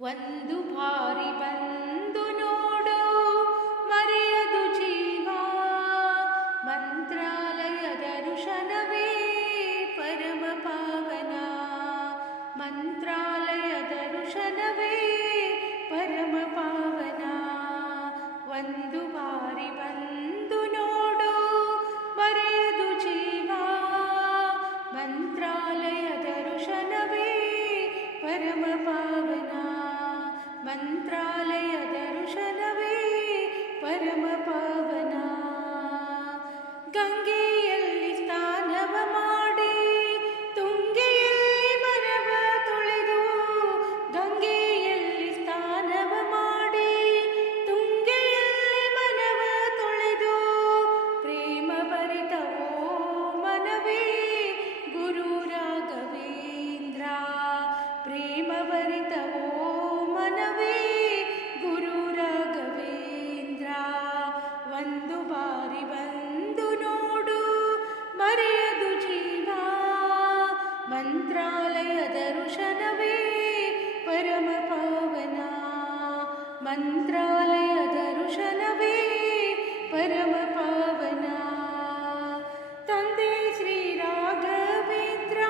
ಒಂದು ಬಾರಿ ಬಂದು ನೋಡು ಮರೆಯದು ಜೀವ, ಮಂತ್ರಾಲಯದ ಋಷನವೇ ಪರಮ ಪಾವನ, ಮಂತ್ರಾಲಯದ ಋಷನವೇ ಪರಮ ಪಾವನ. ಒಂದು ಬಾರಿ ಬಂದು ನೋಡು ಮರೆಯದು ಜೀವ, ಮಂತ್ರಾಲಯದ ಋಷನವೇ ಪರಮ ಪಾವನ, ಮಂತ್ರಾಲಯದ ಋಷನವೇ ಪರಮ ಪಾವನ. ಗಂಗೆಯಲ್ಲಿ ಸ್ನಾನವ ಮಾಡಿ ತುಂಗೆಯಲ್ಲಿ ಮನವ ತೊಳೆದು, ಗಂಗೆಯಲ್ಲಿ ಸ್ನಾನವ ಮಾಡಿ ತುಂಗೆಯಲ್ಲಿ ಮನವ ತೊಳೆದು, ಪ್ರೇಮ ಭರಿತವೋ ಮನವೇ ಗುರು ರಾಘವೇಂದ್ರ, ಪ್ರೇಮ ಭರಿತವೋ ಮನವೇ ಗುರು ರಾಘವೇಂದ್ರ. ಒಂದು ಬಾರಿ ಬಂದು ನೋಡು ಮರೆಯದು ಜೀವ, ಮಂತ್ರಾಲಯದ ಋಷನವೇ ಪರಮ ಪಾವನ, ಮಂತ್ರಾಲಯದ ಋಷನವೇ ಪರಮ ಪಾವನ. ತಂದೆ ಶ್ರೀ ರಾಘವೇಂದ್ರ,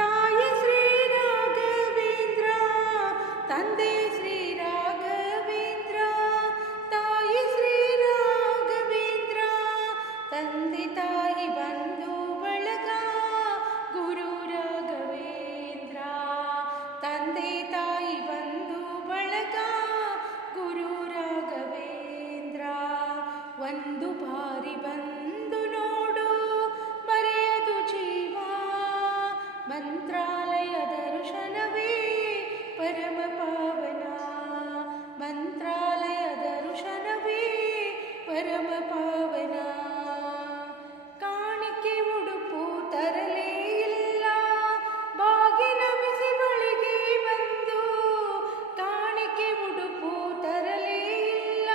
ತಾಯಿ ಶ್ರೀ ರಾಘವೇಂದ್ರ, ತಂದೆ ಶ್ರೀ ರಾಘವೇಂದ್ರ, ತಾಯಿ ಶ್ರೀ ರಾಘವೇಂದ್ರ, ತಂದೆ ತಾಯಿ ಬಂಧು ಬಳಗ ಗುರು ರಾಘವೇಂದ್ರ, ತಂದೆ ತಾಯಿ ಬಂಧು ಬಳಗ ಗುರು ರಾಘವೇಂದ್ರ. ಒಂದು ಬಾರಿ ಬಂದು ನೋಡು ಮರೆಯದು ಜೀವ, ಮಂತ್ರಾಲಯದ ಋಷನವೇ ಪರಮ ಪಾವನ, ಮಂತ್ರಾಲಯದ ಋಷನವೇ ಪರಮ ಪಾವನ. ಕಾಣಿಕೆ ಉಡುಪು ತರಲೇ ಇಲ್ಲ ಬಾಗಿ ನಮಿಸಿ ಬಳಿಗೆ ಬಂದು, ಕಾಣಿಕೆ ಉಡುಪು ತರಲೇ ಇಲ್ಲ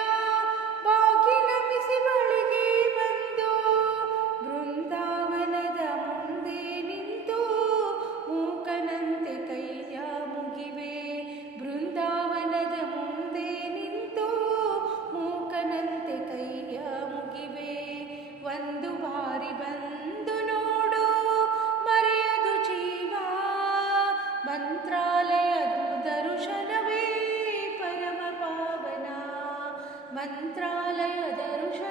ಬಾಗಿ ನಮಿಸಿ ಬಳಿಗೆ ಬಂದು, ಬೃಂದಾವನದ ಮುಂದೆ ನಿಂತು ಮೂಕನಂತೆ ಕೈಯ ಮುಗಿವೆ, ಬೃಂದಾವನದ ಮುಂದೆ ನಿಂತು ಮೂಕನಂತೆ ಕೈಯ ಮುಗಿವೆ. ಒಂದು ಬಾರಿ ಬಂದು ನೋಡು ಮರೆಯದು ಜೀವ, ಮಂತ್ರಾಲಯದ ಋಷನವೇ ಪರಮ ಪಾವನ, ಮಂತ್ರಾಲಯದ ಋಷ